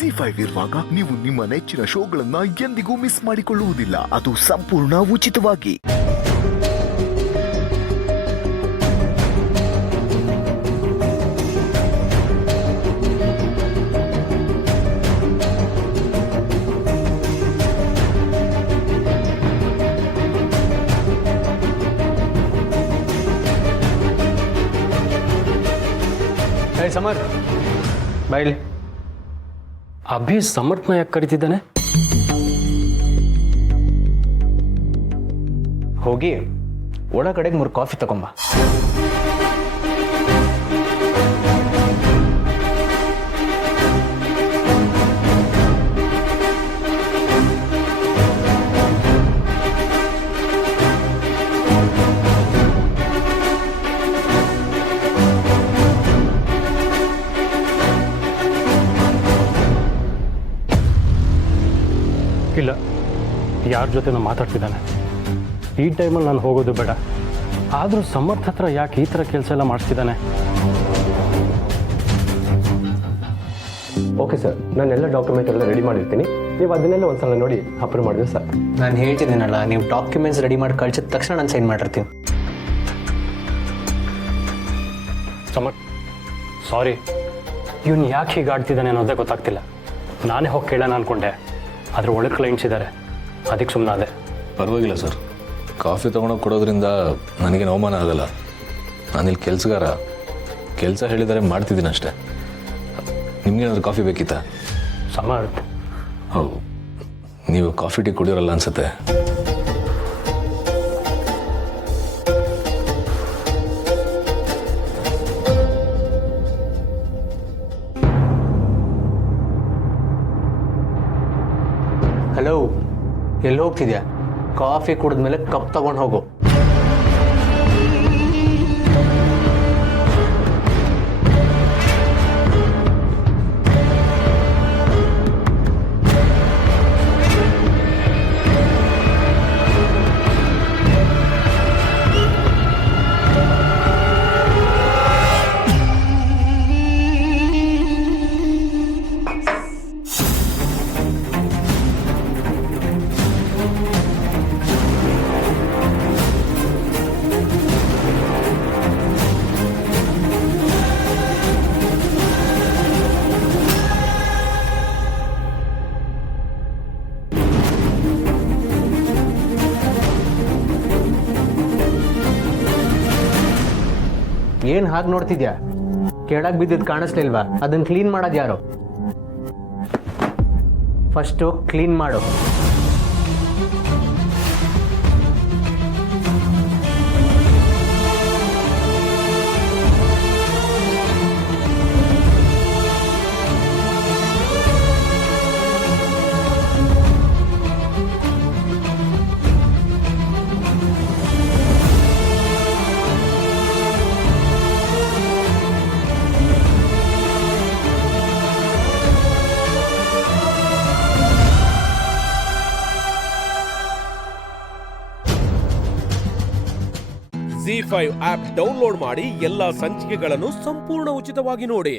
ZEE5 ಇರುವಾಗ ನೀವು ನಿಮ್ಮ ನೆಚ್ಚಿನ ಶೋಗಳನ್ನ ಎಂದಿಗೂ ಮಿಸ್ ಮಾಡಿಕೊಳ್ಳುವುದಿಲ್ಲ. ಅದು ಸಂಪೂರ್ಣ ಉಚಿತವಾಗಿ. ಸಮರ್ ಬಾಯ್ಲಿ. ಅಭಿ ಸಮರ್ಥನ ಯಾಕೆ ಕರಿತಿದ್ದಾನೆ? ಹೋಗಿ ಒಳಗಡೆಗೆ 3 ಕಾಫಿ ತಗೊಂಬ. ಇಲ್ಲ, ಯಾರ ಜೊತೆ ನಾನು ಮಾತಾಡ್ತಿದ್ದಾನೆ? ಈ ಟೈಮಲ್ಲಿ ನಾನು ಹೋಗೋದು ಬೇಡ. ಆದರೂ ಸಮರ್ಥ ಹತ್ರ ಯಾಕೆ ಈ ಥರ ಕೆಲಸ ಎಲ್ಲ ಮಾಡಿಸ್ತಿದ್ದಾನೆ? ಓಕೆ ಸರ್, ನಾನೆಲ್ಲ ಡಾಕ್ಯುಮೆಂಟ್ ಎಲ್ಲ ರೆಡಿ ಮಾಡಿರ್ತೀನಿ. ನೀವು ಅದನ್ನೆಲ್ಲ ಒಂದ್ಸಲ ನೋಡಿ ಅಪ್ರೂವ್ ಮಾಡಿದ್ರೆ ಸರ್. ನಾನು ಹೇಳ್ತಿದ್ದೀನಲ್ಲ, ನೀವು ಡಾಕ್ಯುಮೆಂಟ್ಸ್ ರೆಡಿ ಮಾಡಿ ಕಳಿಸಿದ ತಕ್ಷಣ ನಾನು ಸೈನ್ ಮಾಡಿರ್ತೀನಿ. ಸಮರ್ಥ್, ಸಾರಿ, ಇವನು ಯಾಕೆ ಹೀಗೆ ಆಡ್ತಿದ್ದಾನೆ ಅನ್ನೋದೇ ಗೊತ್ತಾಗ್ತಿಲ್ಲ. ನಾನೇ ಹೋಗಿ ಕೇಳೋಣ ಅಂದ್ಕೊಂಡೆ, ಆದರೆ ಒಳಗೆ ಕ್ಲೈಂಟ್ಸ್ ಇದ್ದಾರೆ, ಅದಕ್ಕೆ ಸುಮ್ಮನೆ ಅದೇ. ಪರವಾಗಿಲ್ಲ ಸರ್, ಕಾಫಿ ತೊಗೊಂಡೋಗಿ ಕೊಡೋದ್ರಿಂದ ನನಗೇನು ಅವಮಾನ ಆಗಲ್ಲ. ನಾನಿಲ್ಲಿ ಕೆಲಸಗಾರ, ಕೆಲಸ ಹೇಳಿದರೆ ಮಾಡ್ತಿದ್ದೀನಿ ಅಷ್ಟೇ. ನಿಮಗೇನಾದ್ರೂ ಕಾಫಿ ಬೇಕಿತ್ತಾ? ಸಮರ್ಥ್, ಹೌದು, ನೀವು ಕಾಫಿ ಟೀ ಕುಡಿಯೋರಲ್ಲ ಅನ್ಸುತ್ತೆ. ಹಲೋ, ಎಲ್ಲಿ ಹೋಗ್ತಿದ್ಯಾ? ಕಾಫಿ ಕುಡಿದ್ಮೇಲೆ ಕಪ್ ತಗೊಂಡು ಹೋಗು. ಏನು ಹಾಗೆ ನೋಡ್ತಿದ್ಯಾ? ಕೆಳಗೆ ಬಿದ್ದಿದ್ದು ಕಾಣಿಸ್ಲಿಲ್ವಾ? ಅದನ್ನು ಕ್ಲೀನ್ ಮಾಡೋದು ಯಾರು? ಫಸ್ಟು ಕ್ಲೀನ್ ಮಾಡು. ZEE5 ಆಪ್ ಡೌನ್ಲೋಡ್ ಮಾಡಿ ಎಲ್ಲಾ ಸಂಚಿಕೆಗಳನ್ನು ಸಂಪೂರ್ಣ ಉಚಿತವಾಗಿ ನೋಡಿ.